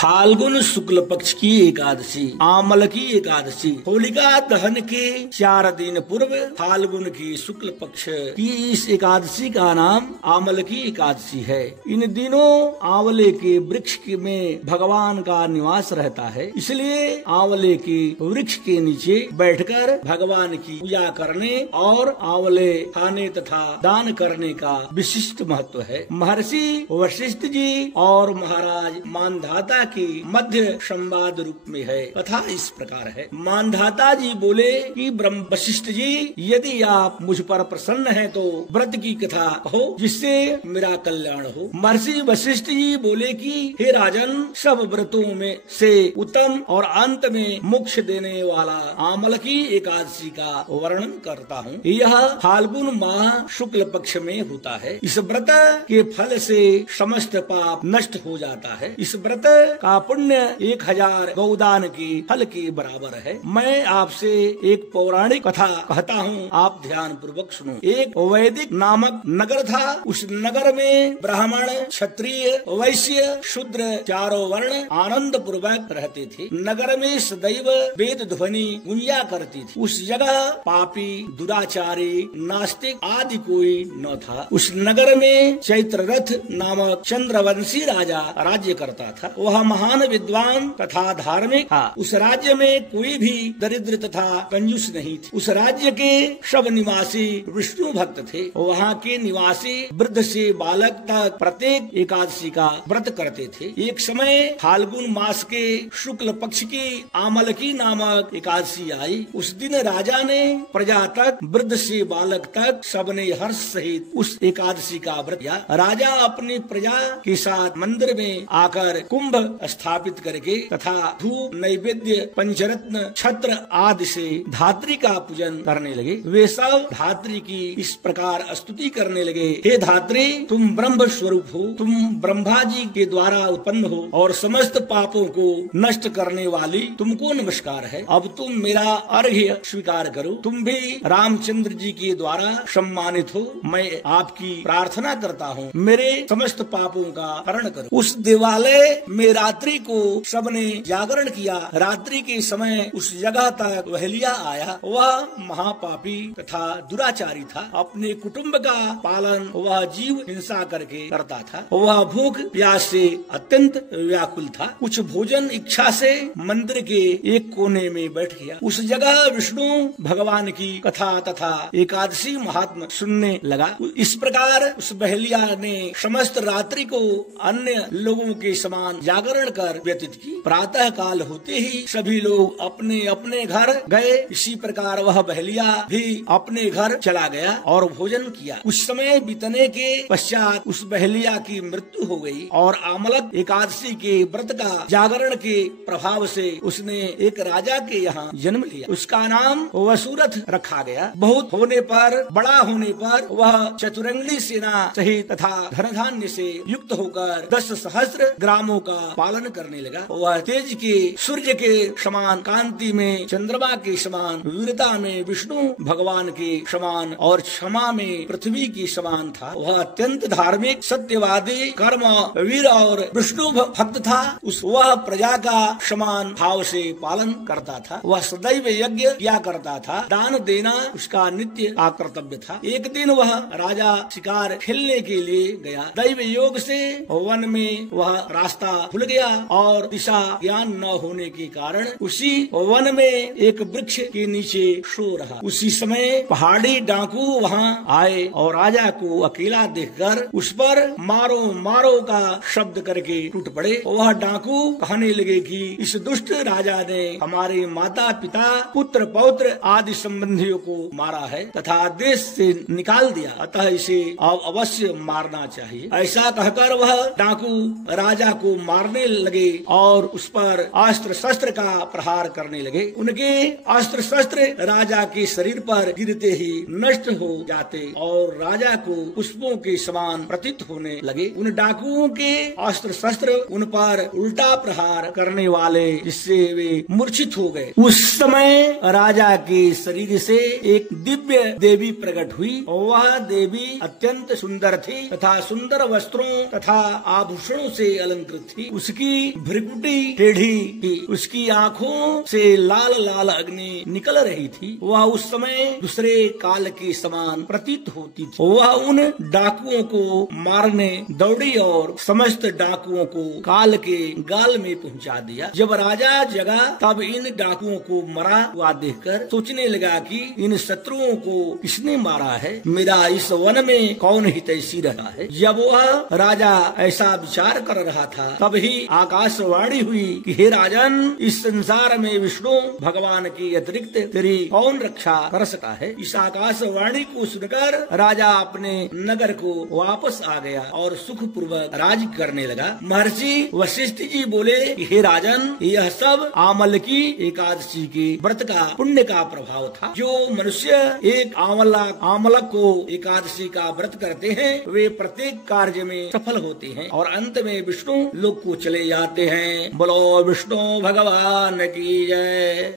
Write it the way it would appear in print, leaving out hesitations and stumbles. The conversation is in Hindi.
फाल्गुन शुक्ल पक्ष की एकादशी, आमल की एकादशी। होलिका दहन के 4 दिन पूर्व फाल्गुन की शुक्ल पक्ष की इस एकादशी का नाम आमल की एकादशी है। इन दिनों आंवले के वृक्ष में भगवान का निवास रहता है, इसलिए आंवले के वृक्ष के नीचे बैठकर भगवान की पूजा करने और आंवले खाने तथा दान करने का विशिष्ट महत्व है। महर्षि वशिष्ठ जी और महाराज मानधाता की मध्य संवाद रूप में है तथा इस प्रकार है। मानधाता जी बोले कि ब्रह्म वशिष्ठ जी, यदि आप मुझ पर प्रसन्न हैं तो व्रत की कथा कहो जिससे मेरा कल्याण हो। महर्षि वशिष्ठ जी बोले कि हे राजन, सब व्रतों में से उत्तम और अंत में मोक्ष देने वाला आमल की एकादशी का वर्णन करता हूँ। यह फाल्गुन माह शुक्ल पक्ष में होता है। इस व्रत के फल से समस्त पाप नष्ट हो जाता है। इस व्रत का पुण्य 1000 गौदान के फल के बराबर है। मैं आपसे एक पौराणिक कथा कहता हूँ, आप ध्यान पूर्वक सुनो। एक वैदिक नामक नगर था। उस नगर में ब्राह्मण, क्षत्रिय, वैश्य, शूद्र चारों वर्ण आनंद पूर्वक रहते थे। नगर में सदैव वेद ध्वनि गुंजा करती थी। उस जगह पापी, दुराचारी, नास्तिक आदि कोई न था। उस नगर में चैत्ररथ नामक चंद्रवंशी राजा राज्य करता था। वह महान विद्वान तथा धार्मिक था। उस राज्य में कोई भी दरिद्र तथा कंजूस नहीं थे। उस राज्य के सब निवासी विष्णु भक्त थे। वहाँ के निवासी वृद्ध से बालक तक प्रत्येक एकादशी का व्रत करते थे। एक समय फाल्गुन मास के शुक्ल पक्ष की आमल की नामक एकादशी आई। उस दिन राजा ने प्रजा तक, वृद्ध से बालक तक सबने हर्ष सहित उस एकादशी का व्रत किया। राजा अपनी प्रजा के साथ मंदिर में आकर कुंभ स्थापित करके तथा धूप, नैवेद्य, पंचरत्न, छत्र आदि से धात्री का पूजन करने लगे। वे सब धात्री की इस प्रकार स्तुति करने लगे, हे धात्री, तुम ब्रह्म स्वरूप हो, तुम ब्रह्मा जी के द्वारा उत्पन्न हो और समस्त पापों को नष्ट करने वाली तुमको नमस्कार है। अब तुम मेरा अर्घ्य स्वीकार करो। तुम भी रामचंद्र जी के द्वारा सम्मानित हो। मैं आपकी प्रार्थना करता हूँ, मेरे समस्त पापों का हरण करो। उस देवालय में रात्रि को सबने जागरण किया। रात्रि के समय उस जगह तक वहलिया आया। वह महापापी तथा दुराचारी था। अपने कुटुंब का पालन वह जीव हिंसा करके करता था। वह भूख प्यास से अत्यंत व्याकुल था। कुछ भोजन इच्छा से मंदिर के एक कोने में बैठ गया। उस जगह विष्णु भगवान की कथा तथा एकादशी महात्मा सुनने लगा। इस प्रकार उस बहलिया ने समस्त रात्रि को अन्य लोगों के समान जागरण कर व्यतीत की। प्रातः काल होते ही सभी लोग अपने अपने घर गए। इसी प्रकार वह बहलिया भी अपने घर चला गया और भोजन किया। कुछ समय बीतने के पश्चात उस बहलिया की मृत्यु हो गई और आमलक एकादशी के व्रत का जागरण के प्रभाव से उसने एक राजा के यहाँ जन्म लिया। उसका नाम वसुरथ रखा गया। बहुत होने पर, बड़ा होने पर वह चतुरंगी सेना सहित तथा धन धान्य से युक्त होकर 10 सहस्त्र ग्रामों का पालन करने लगा। वह तेज के सूर्य के समान कांति में, चंद्रमा के समान वीरता में विष्णु भगवान के समान और क्षमा में पृथ्वी की समान था। वह अत्यंत धार्मिक, सत्यवादी, कर्म वीर और विष्णु भक्त था। वह प्रजा का समान भाव से पालन करता था। वह सदैव यज्ञ किया करता था। दान देना उसका नित्य कर्तव्य था। एक दिन वह राजा शिकार खेलने के लिए गया। दैव योग से वन में वह रास्ता भूल गया और दिशा ज्ञान न होने के कारण उसी वन में एक वृक्ष के नीचे सो रहा। उसी समय पहाड़ी डाकू वहाँ आए और राजा को अकेला देखकर उस पर मारो मारो का शब्द करके टूट पड़े। वह डाकू कहने लगे कि इस दुष्ट राजा ने हमारे माता पिता, पुत्र पौत्र आदि संबंधियों को मारा है तथा देश से निकाल दिया, अतः इसे अब अवश्य मारना चाहिए। ऐसा कहकर वह डाकू राजा को मारने लगे और उस पर अस्त्र शस्त्र का प्रहार करने लगे। उनके अस्त्र शस्त्र राजा के शरीर पर गिरते ही नष्ट हो जाते और राजा को पुष्पों के समान प्रतीत होने लगे। उन डाकुओं के अस्त्र शस्त्र उन पर उल्टा प्रहार करने वाले, जिससे वे मूर्छित हो गए। उस समय राजा के शरीर से एक दिव्य देवी प्रकट हुई। वह देवी अत्यंत सुंदर थी तथा सुंदर वस्त्रों तथा आभूषणों से अलंकृत थी। उस उसकी भ्रिकुटी टेढ़ी थी, उसकी आंखों से लाल लाल अग्नि निकल रही थी। वह उस समय दूसरे काल के समान प्रतीत होती थी। वह उन डाकुओं को मारने दौड़ी और समस्त डाकुओं को काल के गाल में पहुंचा दिया। जब राजा जगा तब इन डाकुओं को मरा हुआ देखकर सोचने लगा कि इन शत्रुओं को किसने मारा है, मेरा इस वन में कौन हितैषी रहा है। जब वह राजा ऐसा विचार कर रहा था तभी आकाशवाणी हुई कि हे राजन, इस संसार में विष्णु भगवान के अतिरिक्त तेरी कौन रक्षा कर सकता है। इस आकाशवाणी को सुनकर राजा अपने नगर को वापस आ गया और सुख पूर्वक राज करने लगा। महर्षि वशिष्ठ जी बोले कि हे राजन, यह सब आमलकी एकादशी के व्रत का पुण्य का प्रभाव था। जो मनुष्य एक आमलक को एकादशी का व्रत करते हैं वे प्रत्येक कार्य में सफल होते हैं और अंत में विष्णु लोक को चले जाते हैं। बोलो विष्णु भगवान की जय।